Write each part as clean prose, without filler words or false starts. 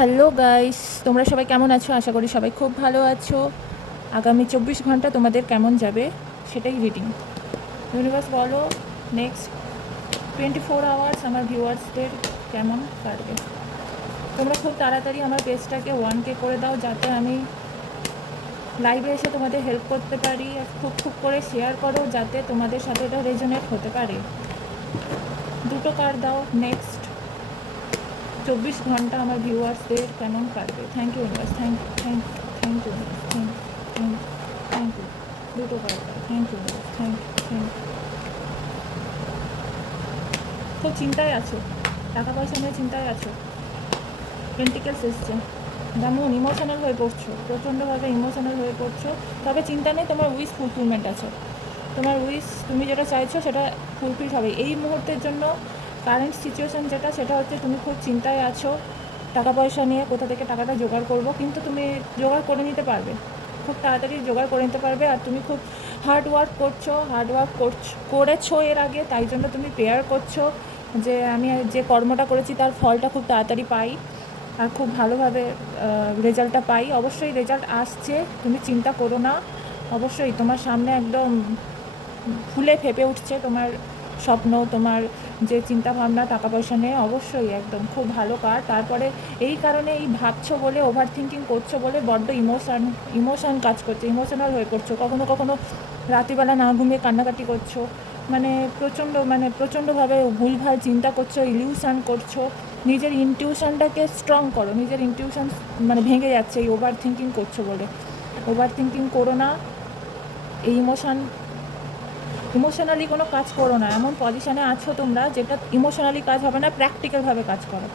Hello guys, তোমরা সবাই কেমন আছো? আশা করি সবাই খুব ভালো আছো। আগামী 24 ঘন্টা তোমাদের কেমন যাবে সেটাই রিডিং। ইউনিভার্স বলো, নেক্সট 24 আওয়ার্স আমার ভিউয়ার্সদের কেমন কাটবে। তোমরা খুব তাড়াতাড়ি আমার পেজটাকে 1K করে দাও, যাতে আমি লাইভে এসে তোমাদের হেল্প করতে পারি। আর খুব খুব করে শেয়ার করো, যাতে তোমাদের সাথে এটা রেজোনেট হতে পারে। দুটো কার্ড দাও। নেক্সট 24 ঘন্টা আমার ভিউয়ার্সদের কেমন কাটবে। Thank you universe, thank you, thank you, thank you, thank you, thank you. দুটো কার্ড দাও। Thank you, thank you, thank you. খুব চিন্তায় আছো, টাকা পয়সা নিয়ে চিন্তায় আছো। পেন্টিকেলস এসছে, যেমন ইমোশনাল হয়ে পড়ছো, প্রচণ্ডভাবে ইমোশনাল হয়ে পড়ছো। তবে চিন্তা নেই, তোমার উইশ ফুলফিলমেন্ট আছে। তোমার উইশ, তুমি যেটা চাইছো সেটা ফুলফিল হবে এই মুহূর্তের জন্য। কারেন্ট সিচুয়েশান যেটা, সেটা হচ্ছে তুমি খুব চিন্তায় আছো টাকা পয়সা নিয়ে, কোথা থেকে টাকাটা জোগাড় করবো। কিন্তু তুমি জোগাড় করে নিতে পারবে, খুব তাড়াতাড়ি জোগাড় করে নিতে পারবে। আর তুমি খুব হার্ড ওয়ার্ক করেছো এর আগে, তাই জন্য তুমি প্রেয়ার করছো যে আমি যে কর্মটা করেছি তার ফলটা খুব তাড়াতাড়ি পাই আর খুব ভালোভাবে রেজাল্টটা পাই। অবশ্যই রেজাল্ট আসছে, তুমি চিন্তা করো না। অবশ্যই তোমার সামনে একদম ফুলে ফেপে উঠছে তোমার স্বপ্ন, তোমার যে চিন্তাভাবনা টাকা পয়সা নিয়ে। অবশ্যই একদম খুব ভালো কার। তারপরে এই কারণে এই ভাবছো বলে, ওভার থিঙ্কিং করছো বলে বড্ড ইমোশন কাজ করছে, ইমোশনাল হয়ে পড়ছো। কখনো কখনো রাত্রিবেলা না ঘুমিয়ে কান্নাকাটি করছো, প্রচণ্ডভাবে ভুলভাল চিন্তা করছো, ইলিউশন করছো। নিজের ইনটিউশনটাকে স্ট্রং করো, নিজের ইনটিউশন ভেঙে যাচ্ছে এই ওভার থিঙ্কিং করছো বলে। ওভার থিঙ্কিং করো না, এই ইমোশনালি কোনো কাজ করো না। এমন পজিশানে আছো তোমরা যেটা ইমোশনালি কাজ হবে না, প্র্যাকটিক্যালভাবে কাজ করো।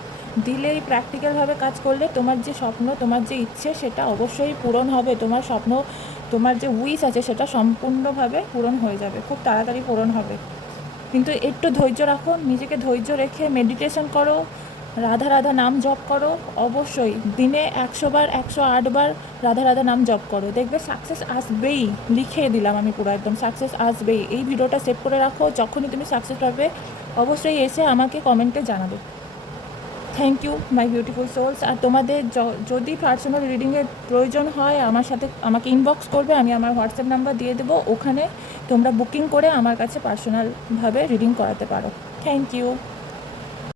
দিলেই প্র্যাকটিক্যালভাবে কাজ করলে তোমার যে স্বপ্ন, তোমার যে ইচ্ছে, সেটা অবশ্যই পূরণ হবে। তোমার স্বপ্ন, তোমার যে উইশ আছে, সেটা সম্পূর্ণভাবে পূরণ হয়ে যাবে, খুব তাড়াতাড়ি পূরণ হবে। কিন্তু একটু ধৈর্য রাখো, নিজেকে ধৈর্য রেখে মেডিটেশন করো, রাধা রাধা নাম জপ করো। অবশ্যই দিনে 100 বার 108 বার রাধা রাধা নাম জপ করো, দেখবে সাকসেস আসবেই। লিখে দিলাম আমি পুরো একদম, সাকসেস আসবেই। এই ভিডিওটা সেভ করে রাখো, যখনই তুমি সাকসেস পাবে অবশ্যই এসে আমাকে কমেন্টে জানাবে। Thank you my beautiful souls. আর তোমাদের যদি পার্সোনাল রিডিংয়ের প্রয়োজন হয়, আমাকে ইনবক্স করবে, আমি আমার হোয়াটসঅ্যাপ নাম্বার দিয়ে দেবো। ওখানে তোমরা বুকিং করে আমার কাছে পার্সোনালভাবে রিডিং করাতে পারো। Thank you.